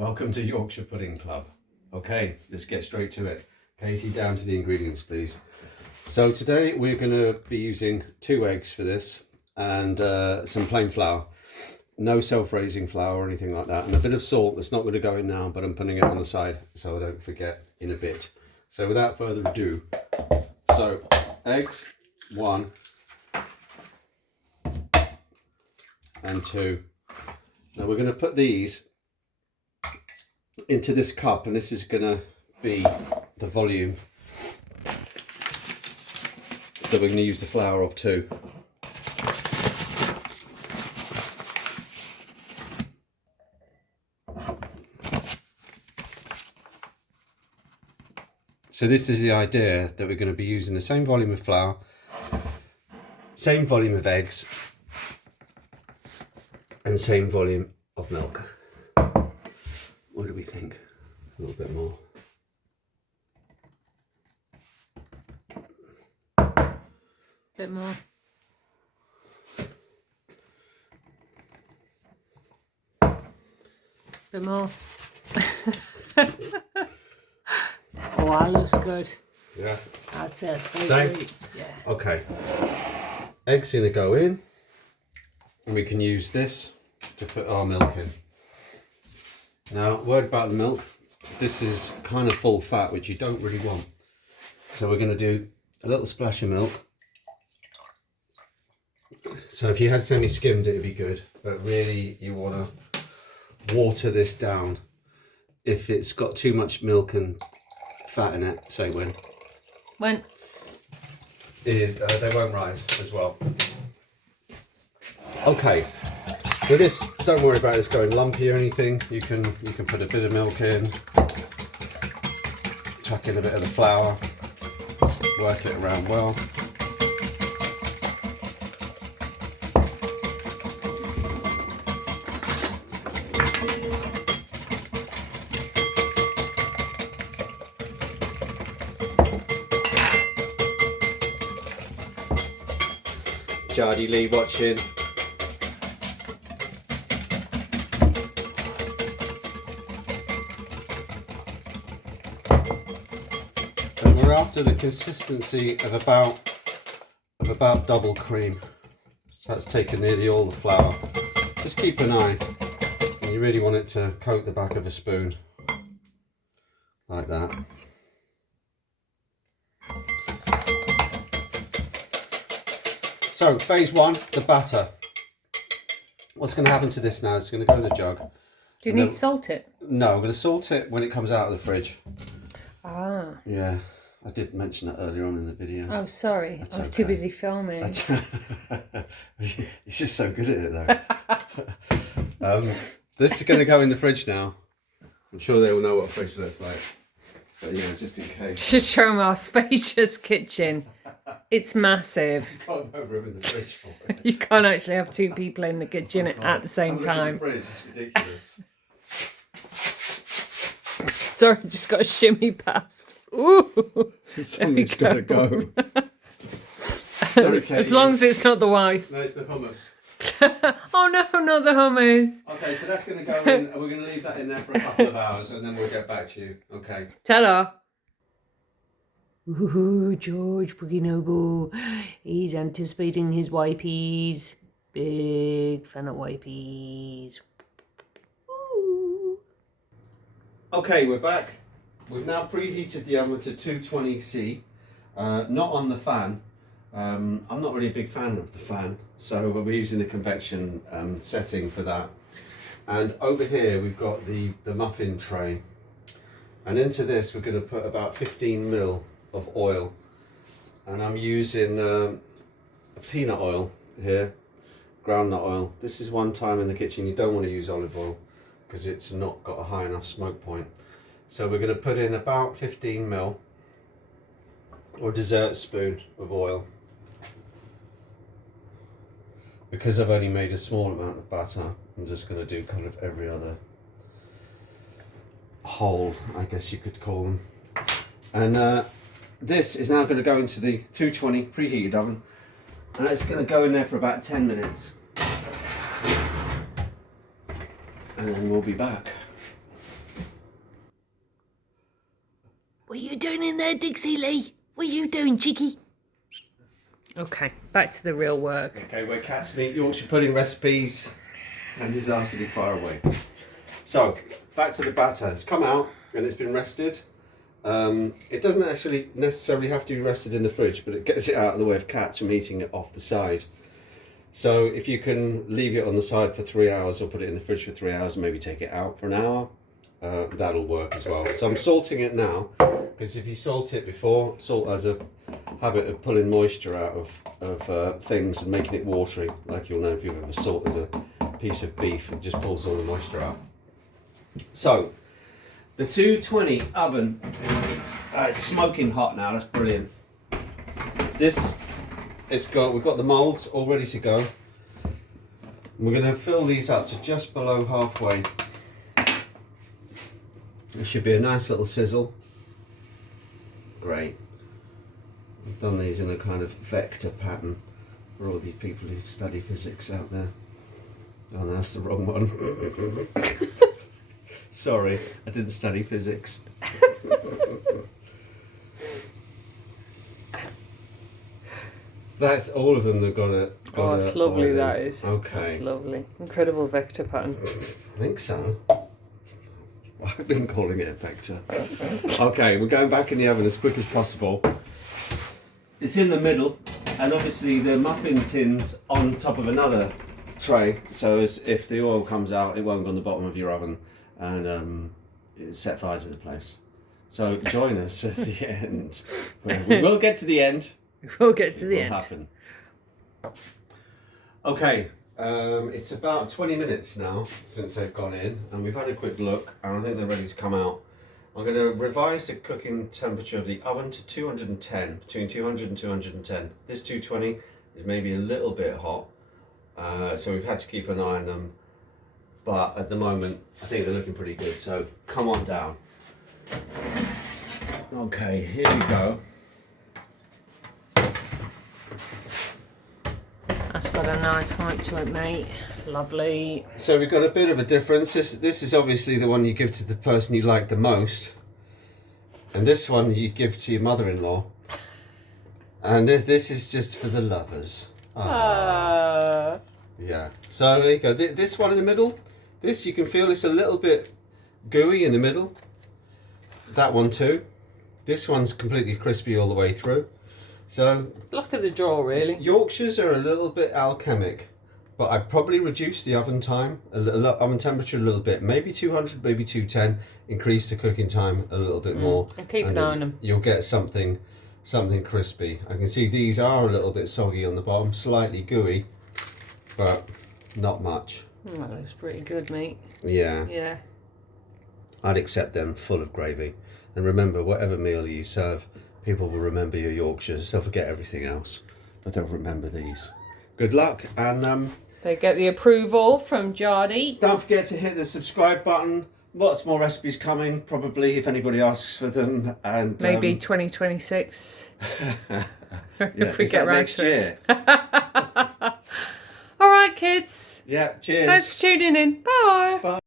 Welcome to Yorkshire Pudding Club. Okay, let's get straight to it. Katie, down to the ingredients, please. So today we're going to be using 2 eggs for this and some plain flour. No self-raising flour or anything like that. And a bit of salt that's not going to go in now, but I'm putting it on the side so I don't forget in a bit. So without further ado, so eggs, 1 and 2. Now we're going to put these into this cup, and this is going to be the volume that we're going to use the flour of too. So this is the idea, that we're going to be using the same volume of flour, same volume of eggs, and same volume of milk. What do we think? A little bit more. Bit more. Bit more. Oh, that looks good. Yeah. I'd say it's very Same? sweet. Yeah. Okay. Eggs going to go in, and we can use this to put our milk in. Now, word about the milk. This is kind of full fat, which you don't really want. So we're going to do a little splash of milk. So if you had semi-skimmed, it would be good. But really, you want to water this down. If it's got too much milk and fat in it, say when. When? They won't rise as well. Okay. So this, don't worry about this going lumpy or anything. You can put a bit of milk in, chuck in a bit of the flour, work it around well. Jardy Lee watching. We're after the consistency of about double cream. So that's taken nearly all the flour. Just keep an eye. And you really want it to coat the back of a spoon. Like that. So phase 1, the batter. What's going to happen to this now is it's going to go in the jug. Do you need to salt it? No, I'm going to salt it when it comes out of the fridge. Ah. Yeah. I did mention that earlier on in the video. Oh, sorry. That's I was too okay. busy filming. He's just so good at it though. This is going to go in the fridge now. I'm sure they all know what a fridge looks like. But yeah, just in case. Just show them our spacious kitchen. It's massive. You can't have room in the fridge for it. You can't actually have 2 people in the kitchen at the same time. The fridge, it's ridiculous. Sorry, just got a shimmy past. Ooh. Something's got to go. Sorry, Katie. As long as it's not the wife. No, it's the hummus. Oh no, not the hummus. Okay, so that's going to go in, and we're going to leave that in there for a couple of hours, and then we'll get back to you. Okay. Ta-da. Ooh, George Boogie He's anticipating his wipies. Big fan of wipies. Ooh. Okay, we're back. We've now preheated the oven to 220C, not on the fan. I'm not really a big fan of the fan, so we're using the convection setting for that. And over here we've got the muffin tray, and into this we're going to put about 15 ml of oil, and I'm using a peanut oil here, groundnut oil. This is one time in the kitchen you don't want to use olive oil because it's not got a high enough smoke point. So we're going to put in about 15 ml or a dessert spoon of oil. Because I've only made a small amount of butter, I'm just going to do kind of every other hole, I guess you could call them. And this is now going to go into the 220 preheated oven, and it's going to go in there for about 10 minutes. And then we'll be back. in there, Dixie Lee? What are you doing, Cheeky? Okay, back to the real work. Okay, where cats meet Yorkshire pudding recipes and disaster be far away. So, back to the batter. It's come out and it's been rested. It doesn't actually necessarily have to be rested in the fridge, but it gets it out of the way of cats from eating it off the side. So if you can leave it on the side for 3 hours or put it in the fridge for 3 hours and maybe take it out for an hour, that'll work as well. So I'm salting it now, because if you salt it before, salt has a habit of pulling moisture out of things and making it watery, like you'll know if you've ever salted a piece of beef. It just pulls all the moisture out. So the 220 oven, it's smoking hot now. That's brilliant. We've got the moulds all ready to go. We're going to fill these up to just below halfway. It should be a nice little sizzle. Great. I've done these in a kind of vector pattern for all these people who study physics out there. Oh no, that's the wrong one. Sorry, I didn't study physics. That's all of them that got it. Oh, it's lovely, that is. Okay. That's lovely. Incredible vector pattern. I think so. I've been calling it a vector. Okay, we're going back in the oven as quick as possible. It's in the middle, and obviously the muffin tin's on top of another tray, so as if the oil comes out, it won't go on the bottom of your oven, and it's set fire to the place. So join us at the end. We will get to the end. We'll get to the end. Happen. Okay, it's about 20 minutes now since they've gone in, and we've had a quick look, and I think they're ready to come out. I'm going to revise the cooking temperature of the oven to 210, between 200 and 210. This 220 is maybe a little bit hot, so we've had to keep an eye on them, but at the moment I think they're looking pretty good, so come on down. Okay, here we go. That's got a nice height to it, mate. Lovely. So we've got a bit of a difference. This is obviously the one you give to the person you like the most, and this one you give to your mother-in-law, and this is just for the lovers. Yeah. So there you go. This one in the middle, this you can feel it's a little bit gooey in the middle. That one too. This one's completely crispy all the way through. So Luck of the draw, really. Yorkshires are a little bit alchemic, but I'd probably reduce the oven time, oven temperature a little bit, maybe 200, maybe 210. Increase the cooking time a little bit more, And keep an eye on them. You'll get something crispy. I can see these are a little bit soggy on the bottom, slightly gooey, but not much. That looks pretty good, mate. Yeah. Yeah. I'd accept them full of gravy. And remember, whatever meal you serve, people will remember your Yorkshires. They'll forget everything else, but they'll remember these. Good luck, and They get the approval from Jardy. don't forget to hit the subscribe button. Lots more recipes coming, probably, if anybody asks for them. And Maybe 2026. yeah, if we is get that round next to year. it. All right, kids. Yeah, cheers. Thanks for tuning in. Bye. Bye.